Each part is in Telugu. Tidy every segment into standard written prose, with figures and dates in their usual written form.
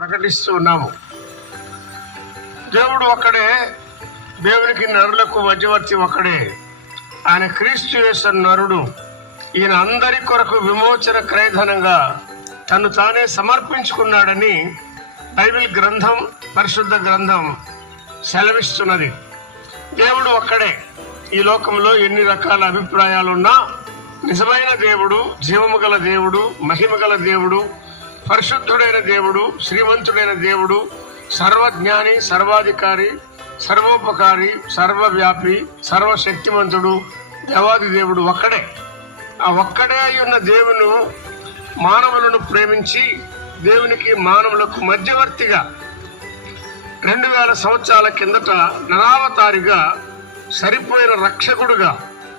ప్రకటిస్తూ ఉన్నాము. దేవుడు ఒక్కడే, దేవునికి నరులకు మధ్యవర్తి ఒక్కడే. ఆయన క్రీస్తు యేసు నరుడు. ఈయన అందరి కొరకు విమోచన క్రయధనంగా తను తానే సమర్పించుకున్నాడని బైబిల్ గ్రంథం, పరిశుద్ధ గ్రంథం సెలవిస్తున్నది. దేవుడు ఒక్కడే. ఈ లోకంలో ఎన్ని రకాల అభిప్రాయాలున్నా నిజమైన దేవుడు, జీవము గల దేవుడు, మహిమ గల దేవుడు, పరిశుద్ధుడైన దేవుడు, శ్రీమంతుడైన దేవుడు, సర్వజ్ఞాని, సర్వాధికారి, సర్వోపకారి, సర్వవ్యాపి, సర్వశక్తిమంతుడు, దేవాది దేవుడు ఒక్కడే. ఆ ఒక్కడే ఉన్న దేవుడు మానవులను ప్రేమించి దేవునికి మానవులకు మధ్యవర్తిగా 2000 సంవత్సరాల కిందట నరావతారిగా, సరిపోయిన రక్షకుడుగా,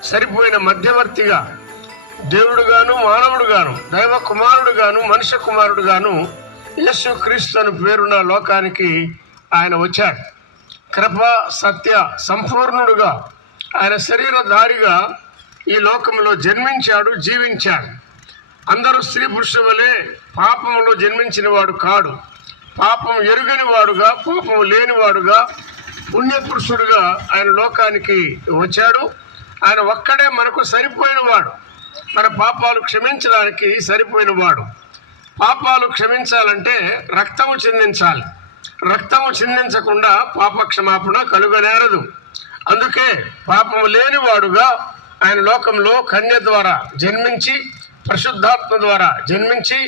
సరిపోయిన మధ్యవర్తిగా, దేవుడుగాను మానవుడుగాను, దైవ కుమారుడుగాను, మనుష్య కుమారుడుగాను యేసు క్రీస్తు అని పేరున్న లోకానికి ఆయన వచ్చాడు. కృప సత్య సంపూర్ణుడుగా ఆయన శరీరధారిగా ఈ లోకంలో జన్మించాడు, జీవించాడు. అందరూ స్త్రీ పురుషుల వలె పాపంలో జన్మించిన వాడు కాడు. పాపం ఎరుగని వాడుగా, పాపం లేనివాడుగా, పుణ్యపురుషుడుగా ఆయన లోకానికి వచ్చాడు. ఆయన ఒక్కడే మనకు సరిపోయినవాడు. మన పాపాలు క్షమించడానికి సరిపోయినవాడు. పాపాలు క్షమించాలంటే రక్తము చిందించాలి. రక్తము చిందించకుండా పాప క్షమాపణ కలుగనేరదు. అందుకే పాపము లేనివాడుగా ఆయన లోకంలో కన్య ద్వారా జన్మించి, పరిశుద్ధాత్మ ద్వారా జన్మించి,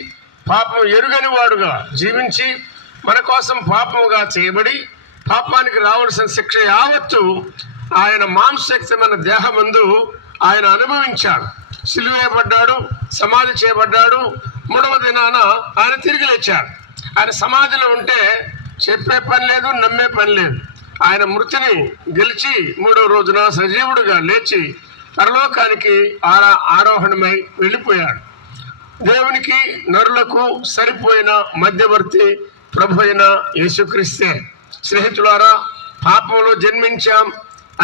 పాపం ఎరుగని వాడుగా జీవించి, మన కోసం పాపముగా చేయబడి, పాపానికి రావాల్సిన శిక్ష యావత్తు ఆయన మాంసయుక్తమైన దేహమందు ఆయన అనుభవించాడు. సిలువేయబడ్డాడు, సమాధి చేయబడ్డాడు. 3వ దినాన ఆయన తిరిగి లేచాడు. ఆయన సమాధిలో ఉంటే చెప్పే పని లేదు, నమ్మే పని లేదు. ఆయన మృతిని గెలిచి 3వ రోజున సజీవుడుగా లేచి పరలోకానికి ఆరోహణమై వెళ్ళిపోయాడు. దేవునికి నరులకు సరిపోయిన మధ్యవర్తి ప్రభు అయిన యేసుక్రీస్తే. స్నేహితులారా, పాపంలో జన్మించాం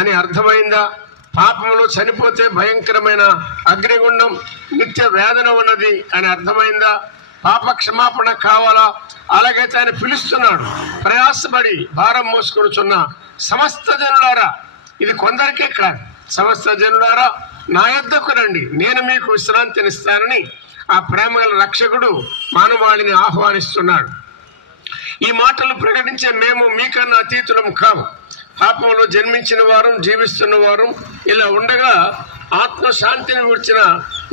అని అర్థమైందా? పాపంలో చనిపోతే భయంకరమైన అగ్నిగుండం, నిత్య వేదన ఉన్నది అని అర్థమైందా? పాప క్షమాపణ కావాలా? అలాగైతే ఆయన పిలుస్తున్నాడు. ప్రయాసపడి భారం మోసుకొనుచున్న సమస్త జనులారా, ఇది కొందరికే కాదు, సమస్త జనులారా నా యొద్దకు రండి, నేను మీకు విశ్రాంతినిస్తానని ఆ ప్రేమగల రక్షకుడు మానవాళిని ఆహ్వానిస్తున్నాడు. ఈ మాటలు ప్రకటించే మేము మీకన్నా అతీతులం కాము. పాపంలో జన్మించిన వారు, జీవిస్తున్న వారు ఇలా ఉండగా ఆత్మశాంతిని గురించిన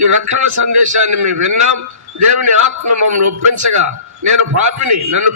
ఈ రక్షణ సందేశాన్ని మేము విన్నాం. దేవుని ఆత్మ మమ్మల్ని ఒప్పించగా, నేను పాపిని, నన్ను